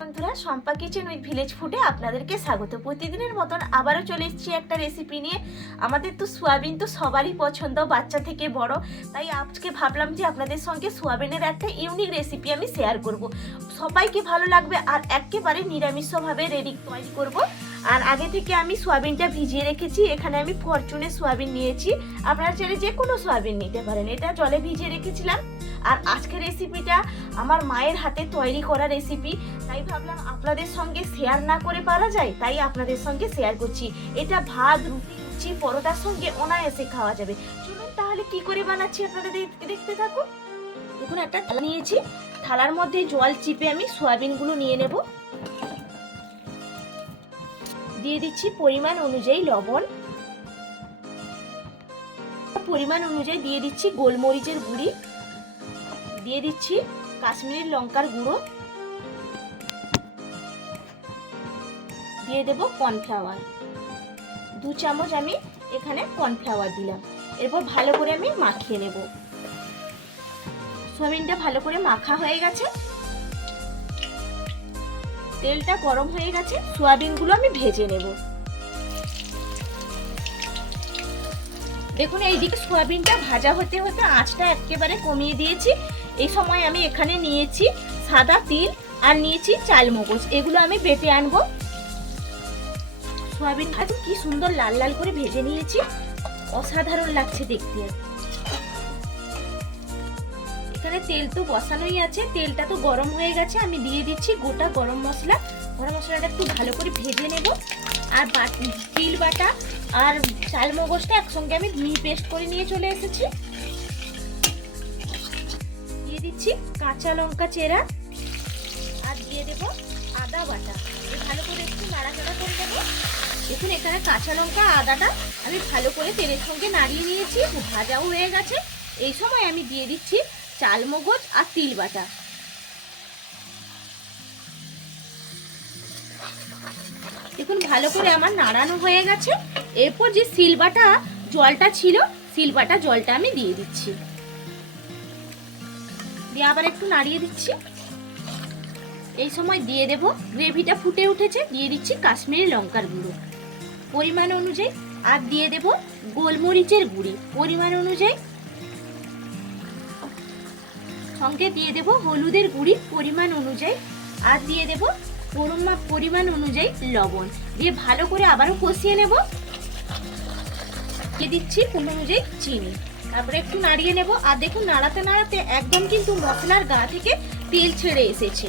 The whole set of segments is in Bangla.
বন্ধুরা, শম্পা কিচেন উইথ ভিলেজ ফুডে আপনাদেরকে স্বাগত। প্রতিদিনের মতন আবারও চলে এসেছি একটা রেসিপি নিয়ে। আমাদের তো সোয়াবিন তো সবারই পছন্দ, বাচ্চা থেকে বড়। তাই আজকে ভাবলাম যে আপনাদের সঙ্গে সোয়াবিনের একটা ইউনিক রেসিপি আমি শেয়ার করব। সবাইকে ভালো লাগবে আর একেবারে নিরামিষভাবে তৈরি করব। আর আগে থেকে আমি সোয়াবিনটা ভিজিয়ে রেখেছি। এখানে আমি ফরচুনের সোয়াবিন নিয়েছি, আপনারা চাইলে যে কোনো সোয়াবিন নিতে পারেন। এটা জলে ভিজিয়ে রেখেছিলাম। আর আজকের রেসিপিটা আমার মায়ের হাতে তৈরি করা রেসিপি, তাই ভাবলাম আপনাদের সঙ্গে শেয়ার না করে পারা যায়, তাই আপনাদের সঙ্গে শেয়ার করছি। এটা ভাত, রুটি, লুচি, পরোটার সঙ্গে অনায়াসে খাওয়া যাবে। চলুন তাহলে কি করে বানাচ্ছি আপনারা দেখতে থাকুন। দেখুন, একটা থালা নিয়েছি, থালার মধ্যে জল চিপে আমি সোয়াবিনগুলো নিয়ে নেব। দিয়ে দিচ্ছি পরিমাণ অনুযায়ী লবণ, পরিমাণ অনুযায়ী দিয়ে দিচ্ছি গোলমরিচের গুঁড়ি, দিয়ে দিচ্ছি কাশ্মীরি লঙ্কার গুঁড়ো, দিয়ে দেব কর্নফ্লাওয়ার। 2 চামচ আমি এখানে কর্নফ্লাওয়ার দিলাম। এরপর ভালো করে আমি মাখিয়ে নেব। সোয়াবিনটা ভালো করে মাখা হয়ে গেছে, তেলটা গরম হয়ে গেছে, সোয়াবিনগুলো আমি ভেজে নেব। দেখুন, এইদিকে সোয়াবিনটা ভাজা হতে হতে আঁচটা একেবারে কমিয়ে দিয়েছি। এই সময় আমি এখানে নিয়েছি সাদা তিল আর নিয়েছি চালমগজ, এগুলো আমি বেটে আনবো। সোয়াবিন ভাজা কি সুন্দর লাল লাল করে ভেজে নিয়েছি, অসাধারণ লাগছে দেখতে। এখানে তেল তো বসানোই আছে, তেলটা তো গরম হয়ে গেছে। আমি দিয়ে দিচ্ছি গোটা গরম মশলা। গরম মশলাটা একটু ভালো করে ভেজে নেব। আর তিল বাটা আর চালমগজটা একসঙ্গে আমি মিহি পেস্ট করে নিয়ে চলে এসেছি। দিয়ে দিচ্ছি কাঁচা লঙ্কা চেরা আর দিয়ে দেব আদা বাটা। ভালো করে একটু নাড়াচাড়া করে দেবো। দেখুন, এখানে কাঁচা লঙ্কা আদাটা আমি ভালো করে তেলের সঙ্গে নাড়িয়ে নিয়েছি, ভাজাও হয়ে গেছে। এই সময় আমি দিয়ে দিচ্ছি চালমগজ আর তিল বাটা। দেখুন, ভালো করে আমার নাড়ানো হয়ে গেছে। এরপর যে সিলবাটা জলটা ছিল, সিলবাটা জলটা আমি দিয়ে দিচ্ছি, দিয়ে আবার একটু নাড়িয়ে দিচ্ছি। এই সময় দিয়ে দেব, গ্রেভিটা ফুটে উঠেছে, দিয়ে দিচ্ছি কাশ্মীরি লঙ্কার গুঁড়ো পরিমাণ অনুযায়ী, আর দিয়ে দেব গোলমরিচের গুঁড়ি পরিমাণ অনুযায়ী, সঙ্গে দিয়ে দেব হলুদের গুঁড়ি পরিমাণ অনুযায়ী, আর দিয়ে দেব পরিমাণ অনুযায়ী লবণ। দিয়ে ভালো করে আবারও কষিয়ে নেব। দিয়ে দিচ্ছি পরিমাণ অনুযায়ী চিনি, তারপরে একটু নাড়িয়ে নেব। আর দেখুন, নাড়াতে নাড়াতে একদম কিন্তু মশলার গা থেকে তেল ছেড়ে এসেছে।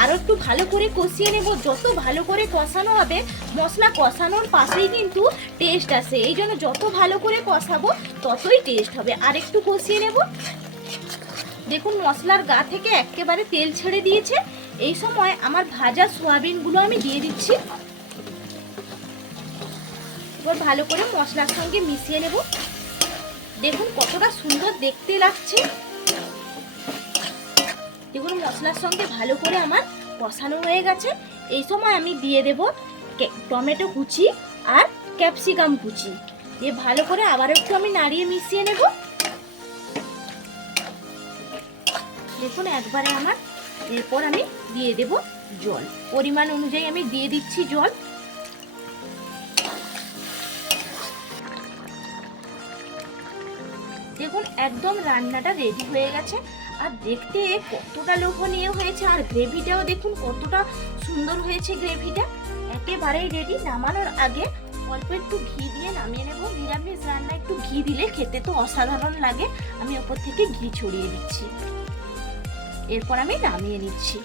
আরও একটু ভালো করে কষিয়ে নেব। যত ভালো করে কষানো হবে, মশলা কষানোর পাশেই কিন্তু টেস্ট আসে, এই জন্য যত ভালো করে কষাবো ততই টেস্ট হবে। আর একটু কষিয়ে নেব। দেখুন, মশলার গা থেকে একেবারে তেল ছেড়ে দিয়েছে। এই সময় আমার ভাজা সোয়াবিনগুলো আমি দিয়ে দিচ্ছি। এবার ভালো করে মশলার সঙ্গে মিশিয়ে নেব। দেখুন কতটা সুন্দর দেখতে লাগছে। দেখুন, মশলার সঙ্গে ভালো করে আমার কষানো হয়ে গেছে। এই সময় আমি দিয়ে দেব টমেটো কুচি আর ক্যাপসিকাম কুচি, দিয়ে ভালো করে আবার একটু আমি নাড়িয়ে মিশিয়ে নেব। দেখুন একবারে আমার। এরপর আমি দিয়ে দেব জল পরিমাণ অনুযায়ী, আমি দিয়ে দিচ্ছি জল। দেখুন, একদম রান্নাটা রেডি হয়ে গেছে। আর দেখতে কতটা লোভনীয় হয়েছে, আর গ্রেভিটাও দেখুন কতটা সুন্দর হয়েছে। গ্রেভিটা একেবারেই রেডি। নামানোর আগে অল্প একটু ঘি দিয়ে নামিয়ে নেব। নিরামিষ রান্না একটু ঘি দিলে খেতে তো অসাধারণ লাগে। আমি ওপর থেকে ঘি ছড়িয়ে দিচ্ছি। এরপর আমি নামিয়ে নিচ্ছি।